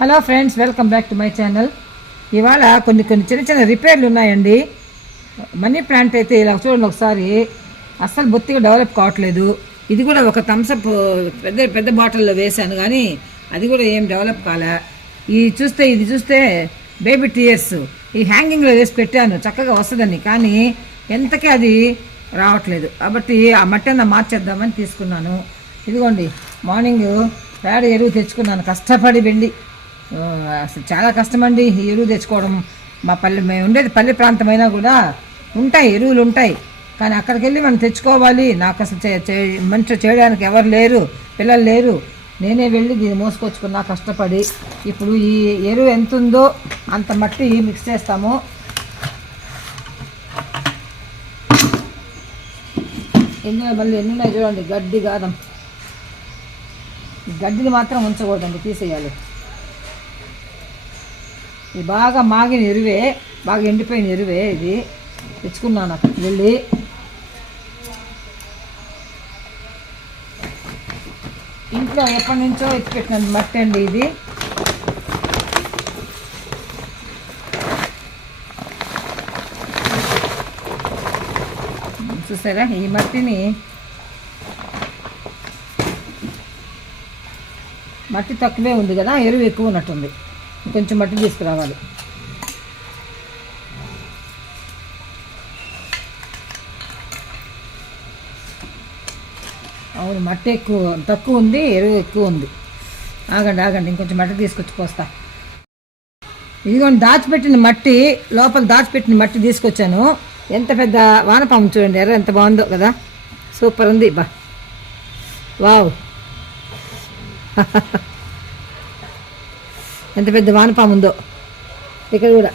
Hello friends, welcome back to my channel. ఇవాళ కొన్ని చిన్న చిన్న రిపేర్లు ఉన్నాయండి. మనీ ప్లాంట్ అయితే ఇలా చూడండి ఒకసారి, అస్సలు బొత్తిగా డెవలప్ కావట్లేదు. ఇది కూడా ఒక థమ్స్అప్ పెద్ద పెద్ద బాటిల్లో వేశాను, కానీ అది కూడా ఏం డెవలప్ కాలే. ఇది చూస్తే బేబీ టీయర్స్ ఈ హ్యాంగింగ్లో వేసి పెట్టాను, చక్కగా వస్తుందని, కానీ ఎంతకీ అది రావట్లేదు. కాబట్టి ఆ మట్టి అంతా మార్చేద్దామని తీసుకున్నాను. ఇదిగోండి, మార్నింగ్ పేడ ఎరువు తెచ్చుకున్నాను, కష్టపడి వెండి. అసలు చాలా కష్టమండి ఈ ఎరువు తెచ్చుకోవడం. మేము ఉండేది పల్లె ప్రాంతమైనా కూడా ఉంటాయి, ఎరువులు ఉంటాయి, కానీ అక్కడికి వెళ్ళి మనం తెచ్చుకోవాలి. నాకు అసలు మంచి చేయడానికి ఎవరు లేరు, పిల్లలు లేరు. నేనే వెళ్ళి దీన్ని మోసుకొచ్చుకున్నా కష్టపడి. ఇప్పుడు ఈ ఎరువు ఎంత ఉందో అంత మట్టి మిక్స్ చేస్తాము. మళ్ళీ ఎన్ని ఉన్నాయి చూడండి, గడ్డి గాదం. గడ్డిని మాత్రం ఉంచకూడదండి, తీసేయాలి. ఇది బాగా మాగిన ఎరువే, బాగా ఎండిపోయిన ఎరువే. ఇది తెచ్చుకున్నాను అక్కడికి వెళ్ళి. ఇంట్లో ఎప్పటి నుంచో ఎత్తిపెట్టిన మట్టి అండి ఇది. చూసారా, ఈ మట్టి తక్కువే ఉంది కదా, ఎరువు ఎక్కువ ఉన్నట్టుంది. కొంచెం మట్టి తీసుకురావాలి. అవును, మట్టి తక్కువ ఉంది, ఎరువు ఎక్కువ ఉంది. ఆగండి, ఇంకొంచెం మట్టి తీసుకొచ్చి పోస్తా. ఇదిగోండి, దాచిపెట్టిన మట్టి, లోపల దాచిపెట్టిన మట్టి తీసుకొచ్చాను. ఎంత పెద్ద వానపాము చూడండి, ఎర్ర ఎంత బాగుందో కదా, సూపర్ ఉంది. వావ్, ఎంత పెద్ద వానపాము ఉందో ఇక్కడ కూడా.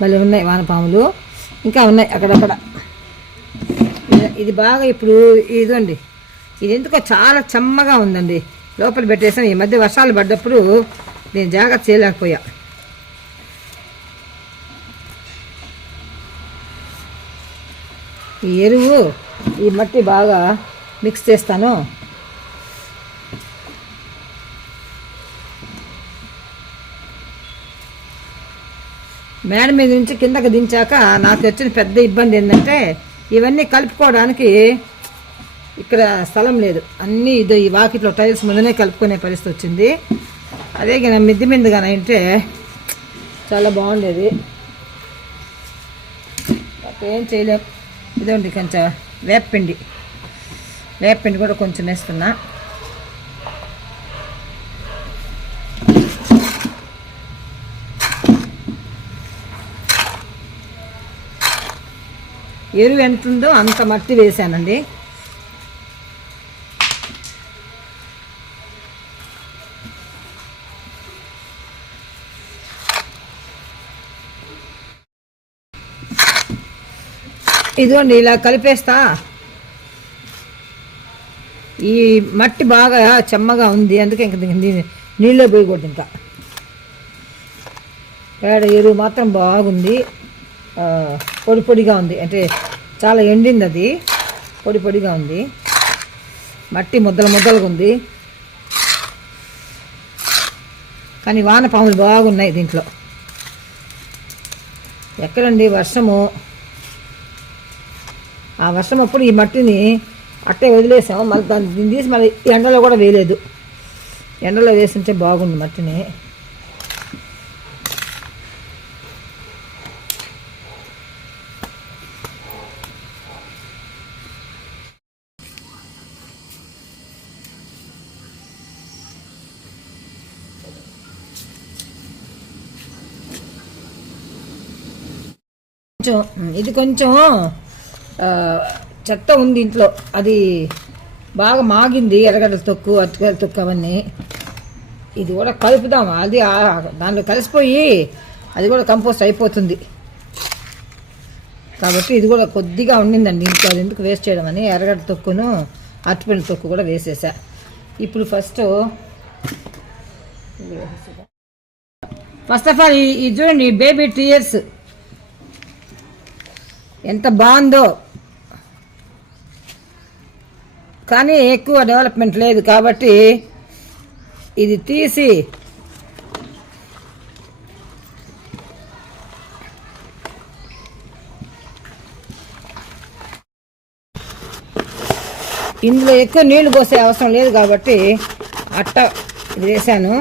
మళ్ళీ ఉన్నాయి వానపాములు, ఇంకా ఉన్నాయి అక్కడక్కడ. ఇది బాగా ఇప్పుడు ఇదండి, ఇది ఎందుకో చాలా చెమ్మగా ఉందండి. లోపల పెట్టేసాను. ఈ మధ్య వర్షాలు పడ్డప్పుడు నేను జాగ్రత్త చేయలేకపోయా. ఈ ఎరువు ఈ మట్టి బాగా మిక్స్ చేస్తాను. మేడ మీద నుంచి కిందకి దించాక నాకు వచ్చిన పెద్ద ఇబ్బంది ఏంటంటే, ఇవన్నీ కలుపుకోవడానికి ఇక్కడ స్థలం లేదు. అన్నీ ఈ వాకిట్లో టైల్స్ ముందనే కలుపుకునే పరిస్థితి వచ్చింది. అదే కానీ మిద్ది మీదగానే అంటే చాలా బాగుండేది. ఏం చేయలేం. ఇదండి, కొంచెం వేపపిండి కూడా కొంచెం వేస్తున్నా. ఎరువు ఎంత ఉందో అంత మట్టి వేసానండి. ఇదిగోండి, ఇలా కలిపేస్తా. ఈ మట్టి బాగా చెమ్మగా ఉంది, అందుకే ఇంక నీళ్ళలో పోయకూడదు. ఇంకా పేడ ఎరువు మాత్రం బాగుంది, పొడిగా ఉంది. అంటే చాలా ఎండింది, అది పొడిగా ఉంది. మట్టి ముద్దలుగా ఉంది, కానీ వానపాములు బాగున్నాయి దీంట్లో. ఎక్కడండి వర్షము, ఆ వర్షం అప్పుడు ఈ మట్టిని అట్టే వదిలేసాము. మళ్ళీ దీన్ని తీసి మళ్ళీ ఎండలో కూడా వేయలేదు. ఎండలో వేస్తుంటే బాగుంది మట్టిని. ఇది కొంచెం చెత్త ఉంది ఇంట్లో, అది బాగా మాగింది. ఎర్రగడ్డల తొక్కు, అరటికాయల తొక్కు అవన్నీ. ఇది కూడా కలుపుదాం, అది దాంట్లో కలిసిపోయి అది కూడా కంపోస్ట్ అయిపోతుంది. కాబట్టి ఇది కూడా కొద్దిగా ఉండిందండి ఇంట్లో, అది ఎందుకు వేస్ట్ చేయడం అని ఎర్రగడ్డ తొక్కును అరటిపండు తొక్కు కూడా వేసేసా. ఇప్పుడు ఫస్ట్ ఆఫ్ ఆల్ ఇది చూడండి, బేబీ టీయర్స్ ఎంత బాగుందో. కానీ ఎక్కువ డెవలప్మెంట్ లేదు కాబట్టి ఇది తీసి ఇందులో ఎక్కువ నీళ్లు పోసే అవసరం లేదు కాబట్టి అట్ట ఇది వేసాను.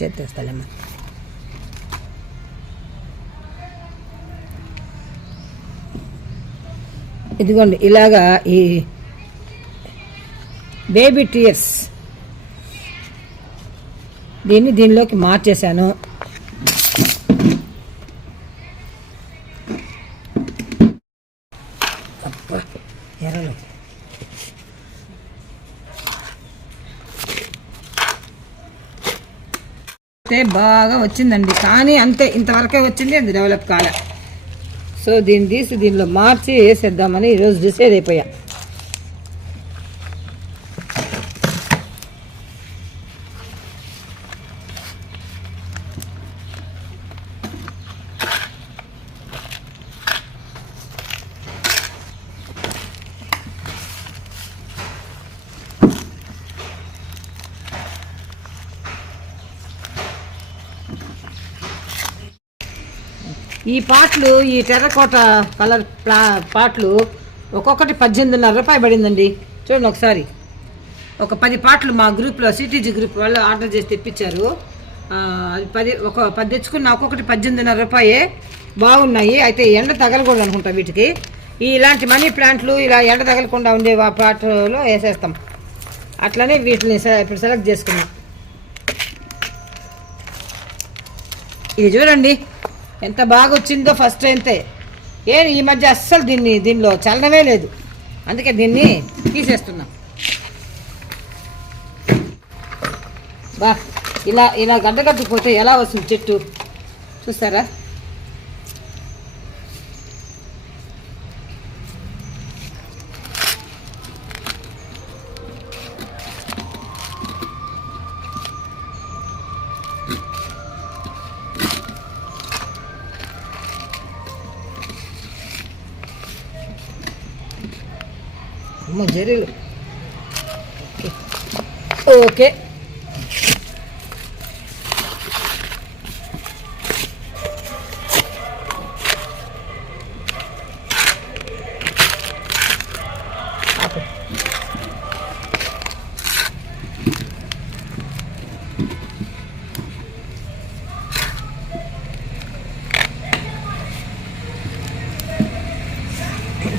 చేస్తాలేమ్మా. ఇదిగోండి ఇలాగా ఈ బేబీ టీయర్స్ దీనిలోకి మార్చేశాను. ఎర్రలు బాగా వచ్చిందండి, కానీ అంతే ఇంతవరకే వచ్చింది, అది డెవలప్ కాలే. సో దీన్ని తీసి దీనిలో మార్చి వేసేద్దామని ఈరోజు డిసైడ్ అయిపోయా. ఈ పాటలు, ఈ టెర్రకోట కలర్ పాటలు ఒక్కొక్కటి 18.5 రూపాయలు పడిందండి. చూడండి ఒకసారి. ఒక 10 పాటలు మా గ్రూప్లో సిటీజీ గ్రూప్ వాళ్ళు ఆర్డర్ చేసి తెప్పించారు. అది 10 తెచ్చుకున్న ఒక్కొక్కటి 18.5 రూపాయే. బాగున్నాయి. అయితే ఎండ తగలకూడదు అనుకుంటా వీటికి. ఇలాంటి మనీ ప్లాంట్లు ఇలా ఎండ తగలకుండా ఉండే పాటలో వేసేస్తాం. అట్లనే వీటిని ఇప్పుడు సెలెక్ట్ చేసుకున్నాం. ఇది చూడండి ఎంత బాగా వచ్చిందో. ఫస్ట్ అయితే ఈ మధ్య అస్సలు దీనిలో చలనమే లేదు, అందుకే దీన్ని తీసేస్తున్నాం. ఇలా గడ్డగట్టుకుపోతే ఎలా వస్తుంది చెట్టు చూస్తారా. జరీలు ఓకే.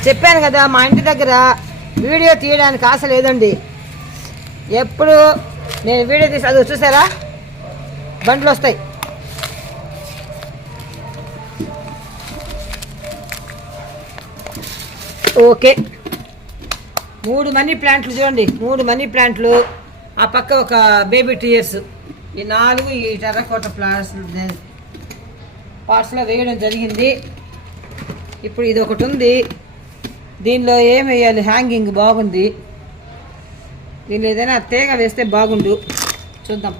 చెప్పాను కదా మా ఇంటి దగ్గర వీడియో తీయడానికి ఆశ లేదండి. ఎప్పుడు నేను వీడియో తీసి అది చూసారా బండ్లు వస్తాయి. ఓకే 3 మనీ ప్లాంట్లు చూడండి, 3 మనీ ప్లాంట్లు. ఆ పక్క ఒక బేబీ టీయర్స్. ఈ 4 ఈ టెర్రకోట పార్ట్స్లో వేయడం జరిగింది. ఇప్పుడు ఇది ఒకటి ఉంది, దీనిలో ఏం వేయాలి? హ్యాంగింగ్ బాగుంది. దీనిలో ఏదైనా తీగ వేస్తే బాగుండు. చూద్దాం.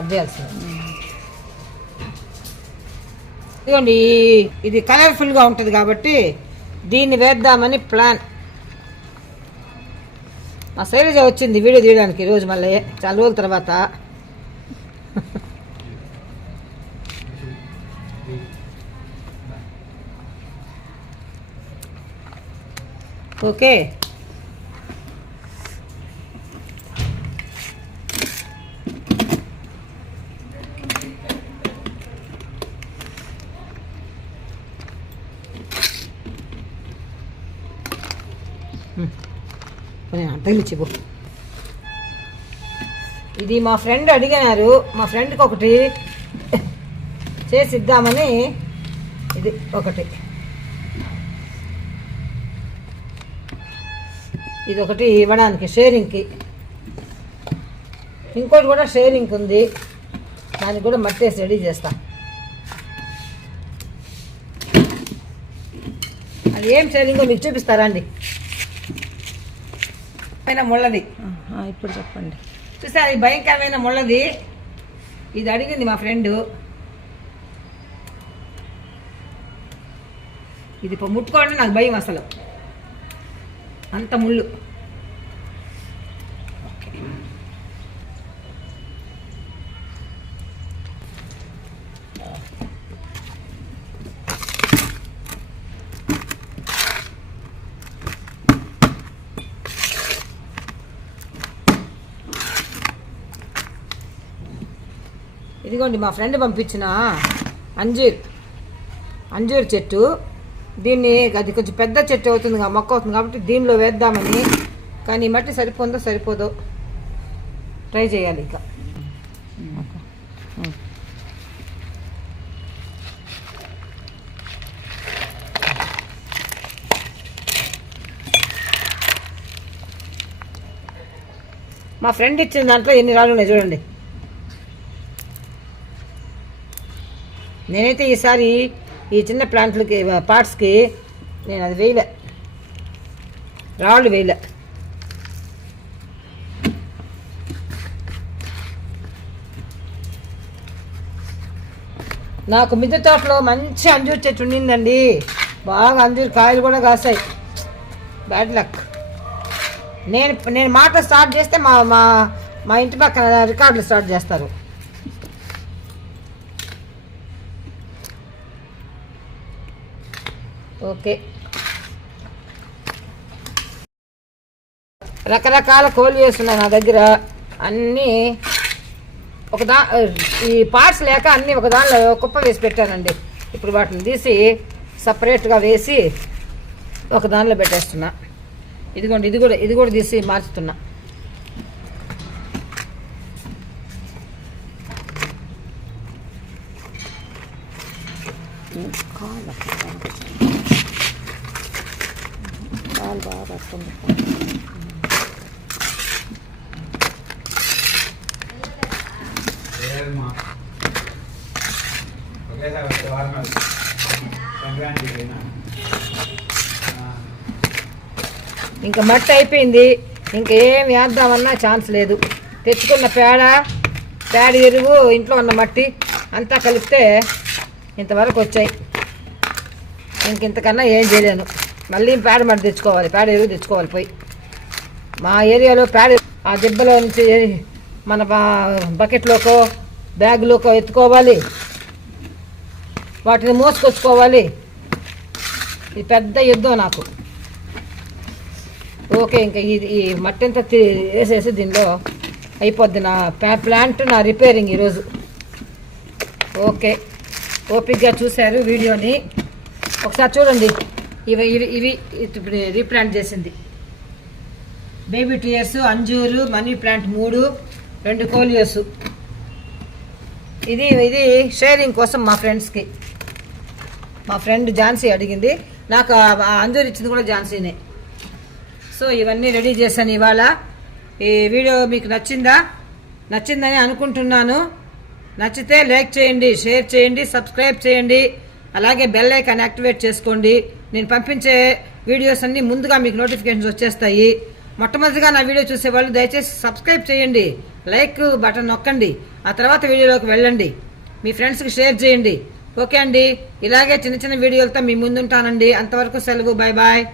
అవ్వేయాల్సింది. ఇదిగోండి ఇది కలర్ఫుల్గా ఉంటుంది కాబట్టి దీన్ని వేద్దామని ప్లాన్. మా శైలజ వచ్చింది వీడియో తీయడానికి ఈరోజు, మళ్ళీ చాలా రోజుల తర్వాత. ఓకే తగిలిచ్చిపో. ఇది మా ఫ్రెండ్ అడిగినారు, మా ఫ్రెండ్కి ఒకటి చేసిద్దామని ఇది ఒకటి, ఇది ఒకటి ఇవ్వడానికి షేరింగ్కి. ఇంకోటి కూడా షేరింగ్ ఉంది, దానికి కూడా మట్టి వేసి రెడీ చేస్తా. అది ఏం షేరింగో మీకు చూపిస్తారా అండి? ముళ్ళది ఇప్పుడు చెప్పండి. చూసారు, ఈ భయంకరమైన ముళ్ళది. ఇది అడిగింది మా ఫ్రెండు. ఇది ముట్టుకోండి, నాకు భయం అసలు, అంత ముళ్ళు. ఇదిగోండి మా ఫ్రెండ్ పంపించిన అంజూర్ చెట్టు. దీన్ని అది కొంచెం పెద్ద చెట్టు అవుతుంది, మొక్క అవుతుంది కాబట్టి దీనిలో వేద్దామని. కానీ మట్టి సరిపోదో ట్రై చేయాలి ఇక. మా ఫ్రెండ్ ఇచ్చిన దాంట్లో ఎన్ని రాళ్ళు ఉన్నాయి చూడండి. నేనైతే ఈసారి ఈ చిన్న ప్లాంట్లకి పార్ట్స్కి నేను అది వేయలే, రాళ్ళు వేయలే. నాకు మిద్దె తోటలో మంచి అంజూరు చెట్టు ఉండిందండి, బాగా అంజూరు కాయలు కూడా కాసాయి. Bad luck. నేను మాట స్టార్ట్ చేస్తే మా మా మా ఇంటి పక్కన రికార్డులు స్టార్ట్ చేస్తారు. ఓకే, రకరకాల కోళ్ళు వేస్తున్నాయి నా దగ్గర. అన్నీ ఈ పార్ట్స్ లేక అన్నీ ఒక దానిలో కుప్ప వేసి పెట్టానండి. ఇప్పుడు వాటిని తీసి సపరేట్గా వేసి ఒక దానిలో పెట్టేస్తున్నా. ఇదిగోండి, ఇది కూడా తీసి మార్చుతున్నా. బాగా వస్తుంది. ఇంకా మట్టి అయిపోయింది, ఇంకా ఏం వేద్దామన్నా ఛాన్స్ లేదు. తెచ్చుకున్న పేడ ఎరువు, ఇంట్లో ఉన్న మట్టి అంతా కలిపితే ఇంతవరకు వచ్చాయి. ఇంతకన్నా ఏం చేయలేను. మళ్ళీ పేడ మట్టి తెచ్చుకోవాలి, పేడ ఎరువు తెచ్చుకోవాలి పోయి. మా ఏరియాలో పేడ ఆ దెబ్బలో నుంచి మన బకెట్లోకో బ్యాగ్లోకో ఎత్తుకోవాలి, వాటిని మోసుకొచ్చుకోవాలి. ఇది పెద్ద యుద్ధం నాకు. ఓకే, ఇంకా ఈ మట్టి అంతా వేసేసి దీనిలో అయిపోద్ది నా ప్లాంట్, నా రిపేరింగ్ ఈరోజు. ఓకే, ఓపిక్గా చూశారు వీడియోని. ఒకసారి చూడండి, ఇవి ఇప్పుడు రీప్లాంట్ చేసింది. బేబీ టియర్స్, అంజూరు, మనీ ప్లాంట్ 3, 2 కోలియోస్. ఇది షేరింగ్ కోసం మా ఫ్రెండ్స్కి. మా ఫ్రెండ్ ఝాన్సీ అడిగింది, నాకు అంజూరు ఇచ్చింది కూడా ఝాన్సీనే. సో ఇవన్నీ రెడీ చేశాను ఇవాళ. ఈ వీడియో మీకు నచ్చిందని అనుకుంటున్నాను. నచ్చితే లైక్ చేయండి, షేర్ చేయండి, సబ్స్క్రైబ్ చేయండి. అలాగే బెల్ ఐకాన్ యాక్టివేట్ చేసుకోండి. నేను పంపించే వీడియోస్ అన్నీ ముందుగా మీకు నోటిఫికేషన్స్ వచ్చేస్తాయి. మొట్టమొదటిగా నా వీడియో చూసేవాళ్ళు దయచేసి సబ్స్క్రైబ్ చేయండి, లైక్ బటన్ నొక్కండి, ఆ తర్వాత వీడియోలోకి వెళ్ళండి, మీ ఫ్రెండ్స్కి షేర్ చేయండి. ఓకే అండి, ఇలాగే చిన్న చిన్న వీడియోలతో మీ ముందుంటానండి. అంతవరకు సెలవు, బాయ్ బాయ్.